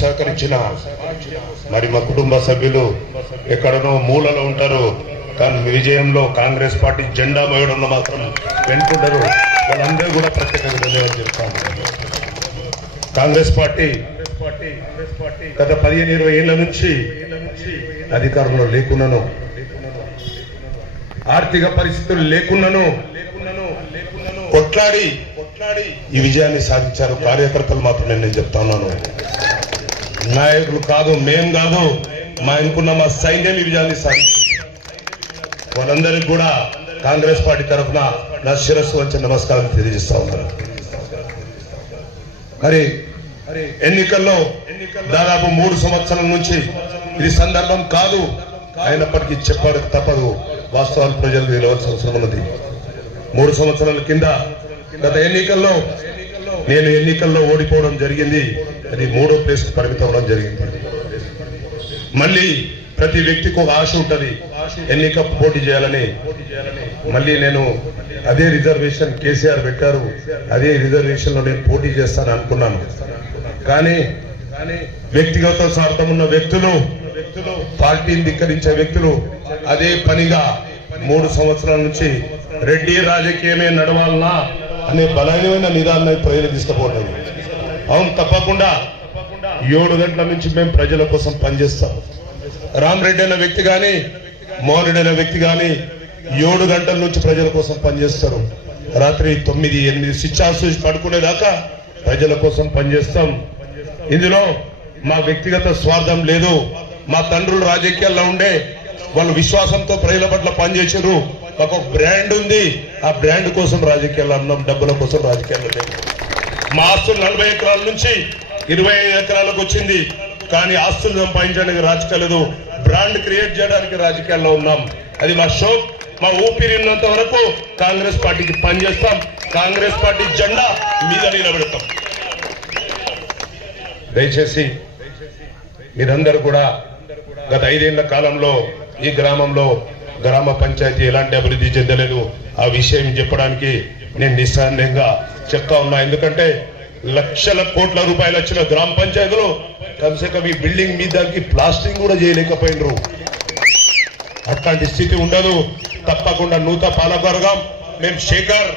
సహకరించిన మరి మా కుటుంబ సభ్యులు ఎక్కడనో మూలలో ఉంటారు. కానీ విజయంలో కాంగ్రెస్ పార్టీ జెండా మోయడంలో మాత్రం వెనుకుంటారు వాళ్ళందరూ కూడా ప్రత్యేకంగా ధన్యవాదాలు చెప్తాను కాంగ్రెస్ పార్టీ గత పదిహేను ఇరవై ఏళ్ళ నుంచి అధికారంలో లేకున్నాను. ఆర్థిక పరిస్థితులు లేకున్నాను. కొట్లాడి కొట్లాడి ఈ విజయాన్ని సాధించారు కార్యకర్తలు మాత్రమే నేను చెప్తా ఉన్నాను. నాయకులు కాదు మేం కాదు మా అనుకున్న మా సైన్యం ఈ విజయాన్ని సాధించింది. వాళ్ళందరికీ కూడా కాంగ్రెస్ పార్టీ తరఫున నా శిరస్సు వచ్చి నమస్కారం తెలియజేస్తా ఉన్నారు మరి ఎన్నికల్లో దాదాపు మూడు సంవత్సరాల నుంచి ఇది సందర్భం కాదు. అయినప్పటికీ చెప్పాడు తప్పదు. వాస్తవాలు ప్రజలు తెలియవలసిన అవసరం ఉన్నది. మూడు సంవత్సరాల కింద గత ఎన్నికల్లో నేను ఎన్నికల్లో ఓడిపోవడం జరిగింది. అది మూడో ప్లేస్ పరిమితం అవడం జరిగింది. మళ్ళీ ప్రతి వ్యక్తికి ఒక ఆశ ఉంటుంది. ఎన్నిక పోటీ చేయాలని. మళ్ళీ నేను అదే రిజర్వేషన్ కేసీఆర్ పెట్టారు. అదే రిజర్వేషన్లో నేను పోటీ చేస్తాను అనుకున్నాను. కానీ వ్యక్తిగత స్వార్థం ఉన్న వ్యక్తులు పార్టీని ధిక్కరించే వ్యక్తులు అదే పనిగా మూడు సంవత్సరాల నుంచి రెడ్డి రాజకీయమే నడవాలన్నా అనే బలమైన నిదాన్ని ప్రజలు తీసుకుపోవడం అవును తప్పకుండా ఏడు గంటల నుంచి మేము ప్రజల కోసం పనిచేస్తాం. రామరెడ్డి అనే వ్యక్తి కానీ మోహన్ రెడ్డి అనే వ్యక్తి కానీ ఏడు గంటల నుంచి ప్రజల కోసం పనిచేస్తారు. రాత్రి తొమ్మిది ఎనిమిది స్విచ్ ఆఫ్ స్విచ్ పడుకునేదాకా ప్రజల కోసం పనిచేస్తాం. ఇందులో మా వ్యక్తిగత స్వార్థం లేదు. మా తండ్రులు రాజకీయాల్లో ఉండే వాళ్ళు విశ్వాసంతో ప్రజల పట్ల పనిచేసారు మాకు ఒక బ్రాండ్ ఉంది. ఆ బ్రాండ్ కోసం రాజకీయాల్లో అన్నాం డబ్బుల కోసం రాజకీయాల్లో లేదు. మా ఆస్తులు నలభై ఎకరాల నుంచి ఇరవై ఐదు ఎకరాలకు వచ్చింది. కానీ ఆస్తులు సంపాదించడానికి రాజకీయాలు బ్రాండ్ క్రియేట్ చేయడానికి రాజకీయాల్లో ఉన్నాం. అది మా షోక్ మా ఊపిరి ఉన్నంత వరకు కాంగ్రెస్ పార్టీకి పనిచేస్తాం. కాంగ్రెస్ పార్టీ జెండా మీద నిలబెడతాం. దయచేసి మీరందరూ కూడా గత ఐదేళ్ళ కాలంలో ఈ గ్రామంలో గ్రామ పంచాయతీ ఎలాంటి అభివృద్ధి చెందలేదు ఆ విషయం చెప్పడానికి నేను నిస్సందేహంగా చెప్తా ఉన్నా. ఎందుకంటే లక్షల కోట్ల రూపాయలు వచ్చిన గ్రామ పంచాయతీలో కమ్సే కమ్ ఈ బిల్డింగ్ మీదకి ప్లాస్టింగ్ కూడా చేయలేకపోయినరు. అట్లాంటి స్థితి ఉండదు. తప్పకుండా నూత పాలకవర్గం. మేము శేఖర్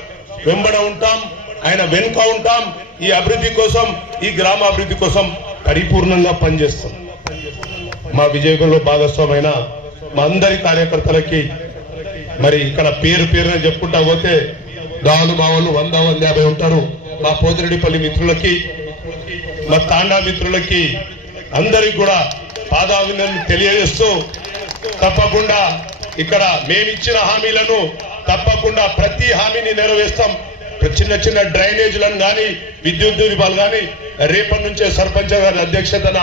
వెంబడ ఉంటాం. ఆయన వెనుక ఉంటాం. ఈ అభివృద్ధి కోసం ఈ గ్రామ అభివృద్ధి కోసం పరిపూర్ణంగా పనిచేస్తాం. మా విజయంలో భాగస్వామైన మా అందరి కార్యకర్తలకి మరి ఇక్కడ పేరు పేరున చెప్పుకుంటా పోతే గాను మావలు వంద వంద యాభై ఉంటారు. మా పోతిరెడ్డిపల్లి మిత్రులకి మా తాండా మిత్రులకి అందరికి కూడా పాదాభినందనలు తెలియజేస్తూ తప్పకుండా ఇక్కడ మేమిచ్చిన హామీలను తప్పకుండా ప్రతి హామీని నెరవేర్స్తాం. చిన్న చిన్న డ్రైనేజీలను కానీ విద్యుత్ దీపాలు కానీ రేపటి నుంచే సర్పంచ్ గారి అధ్యక్షతన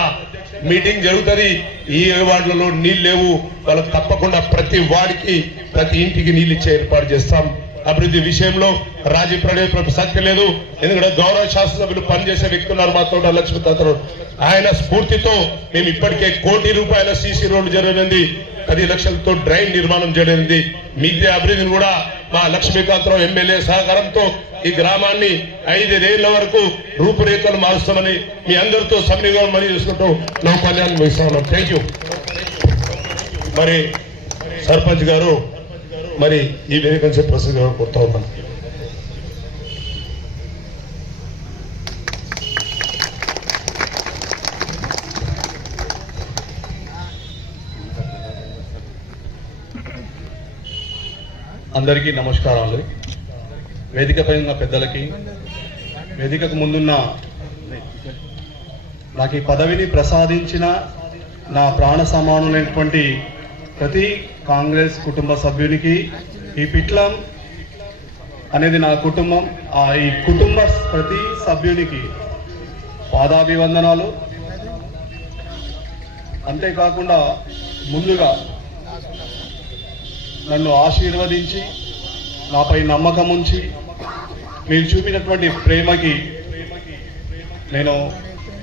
మీటింగ్ జరుగుతుంది. ఈ వార్డులలో నీళ్ళు లేవు. వాళ్ళకు తప్పకుండా ప్రతి వాడికి ప్రతి ఇంటికి నీళ్ళు ఇచ్చే ఏర్పాటు చేస్తాం. అభివృద్ధి విషయంలో రాజీ పడే ప్రసక్తి లేదు. ఎందుకంటే గౌరవ శాసనసభ్యులు పనిచేసే వ్యక్తి ఉన్నారు మాతో లక్ష్మీ తాతరు ఆయన స్ఫూర్తితో మేము ఇప్పటికే కోటి రూపాయల సీసీ రోడ్డు జరిగింది పది లక్షలతో డ్రైన్ నిర్మాణం జరిగింది మిగతా అభివృద్ధిని కూడా మా లక్ష్మీకాంతరావు ఎమ్మెల్యే సహకారంతో ఈ గ్రామాన్ని ఐదేళ్ళ వరకు రూపురేఖలు మారుస్తామని మీ అందరితో సమ్మిగా మనీ చేసుకుంటూ నా కళ్యాణం వేస్తా ఉన్నాం థ్యాంక్ యూ మరి సర్పంచ్ గారు మరి ఈ వేదిక నుంచి ప్రసిద్ధి కోరుతా ఉన్నాను అందరికీ నమస్కారాలు వేదికపై ఉన్న పెద్దలకి వేదికకు ముందున్న నాకు ఈ పదవిని ప్రసాదించిన నా ప్రాణ సమానులైనటువంటి ప్రతి కాంగ్రెస్ కుటుంబ సభ్యునికి ఈ పిట్లం అనేది నా కుటుంబం ఆ ఈ కుటుంబ ప్రతి సభ్యునికి పాదాభివందనాలు. అంతేకాకుండా ముందుగా నన్ను ఆశీర్వదించి నాపై నమ్మకం ఉంచి మీరు చూపినటువంటి ప్రేమకి నేను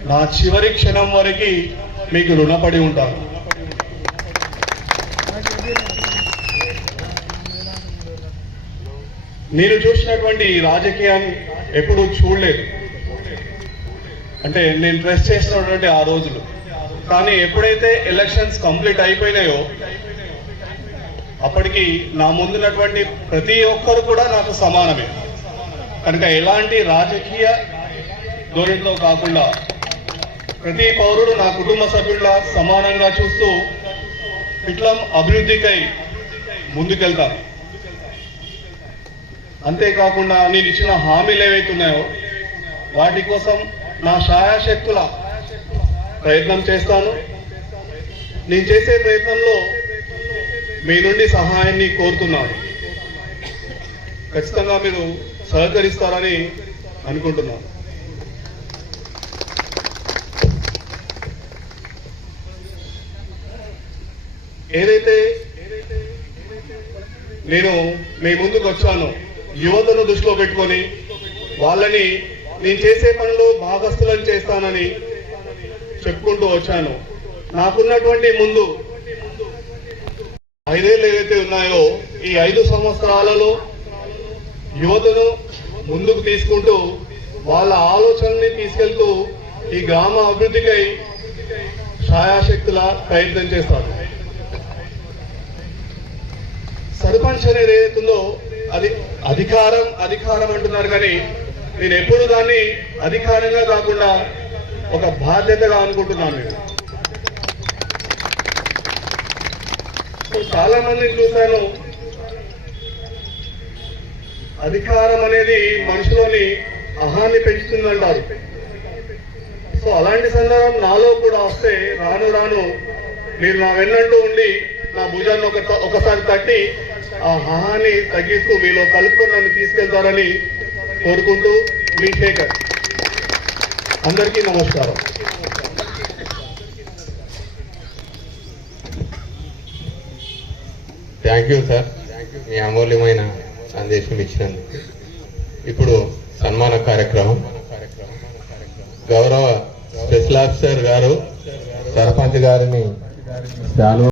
నా చివరి క్షణం వరకు మీకు రుణపడి ఉంటాను. నేను చూసినటువంటి రాజకీయాన్ని ఎప్పుడూ చూడలేదు. అంటే నేను ప్రెస్ చేసినటువంటి ఆ రోజులు. కానీ ఎప్పుడైతే ఎలక్షన్స్ కంప్లీట్ అయిపోయినాయో అప్పటికి నా ముందున్నటువంటి ప్రతి ఒక్కరు కూడా నాకు సమానమే. కనుక ఎలాంటి రాజకీయ ధోరణిలో కాకుండా ప్రతి పౌరుడు నా కుటుంబ సభ్యుల సమానంగా చూస్తూ పిట్లం అభివృద్ధికై ముందుకెళ్తాను అంతేకాకుండా నేను ఇచ్చిన హామీలు ఏవైతే ఉన్నాయో వాటి కోసం నా శాయాశక్తుల ప్రయత్నం చేస్తాను. నేను చేసే ప్రయత్నంలో మీ నుండి సహాయాన్ని కోరుతున్నాను ఖచ్చితంగా మీరు సహకరిస్తారని అనుకుంటున్నాను. ఏదైతే నేను మీ ముందుకు వచ్చాను యువతను దృష్టిలో పెట్టుకొని వాళ్ళని నేను చేసే పనులు భాగస్థులను చేస్తానని చెప్పుకుంటూ వచ్చాను. నాకున్నటువంటి ముందు ఐదేళ్ళు ఏవైతే ఉన్నాయో ఈ ఐదు సంవత్సరాలలో యువతను ముందుకు తీసుకుంటూ వాళ్ళ ఆలోచనని తీసుకెళ్తూ ఈ గ్రామ అభివృద్ధికై ఛాయాశక్తుల ప్రయత్నం చేస్తాను సర్పంచ్ అనేది ఏదైతుందో అది అధికారం అధికారం అంటున్నారు కానీ నేను ఎప్పుడు దాన్ని అధికారంగా కాకుండా ఒక బాధ్యతగా అనుకుంటున్నాను నేను సో చాలా మందిని చూశాను. అధికారం అనేది మనిషిలోని అహాన్ని పెంచుతుందంటారు. సో అలాంటి సందర్భం నాలో కూడా వస్తే రాను రాను మీరు నా వెన్నంటూ ఉండి నా భుజాన్ని ఒక ఒకసారి తట్టి ఆ హాని తగ్గిస్తూ మీలో కలుపుకొని నన్ను తీసుకెళ్తారని కోరుకుంటూ మీ శేఖర్. అందరికీ నమస్కారం. థ్యాంక్ యూ సార్ మీ అమూల్యమైన సందేశం ఇచ్చినందుకు. ఇప్పుడు సన్మాన కార్యక్రమం. గౌరవ స్పెషల్ ఆఫీసర్ గారు సర్పంచ్ గారిని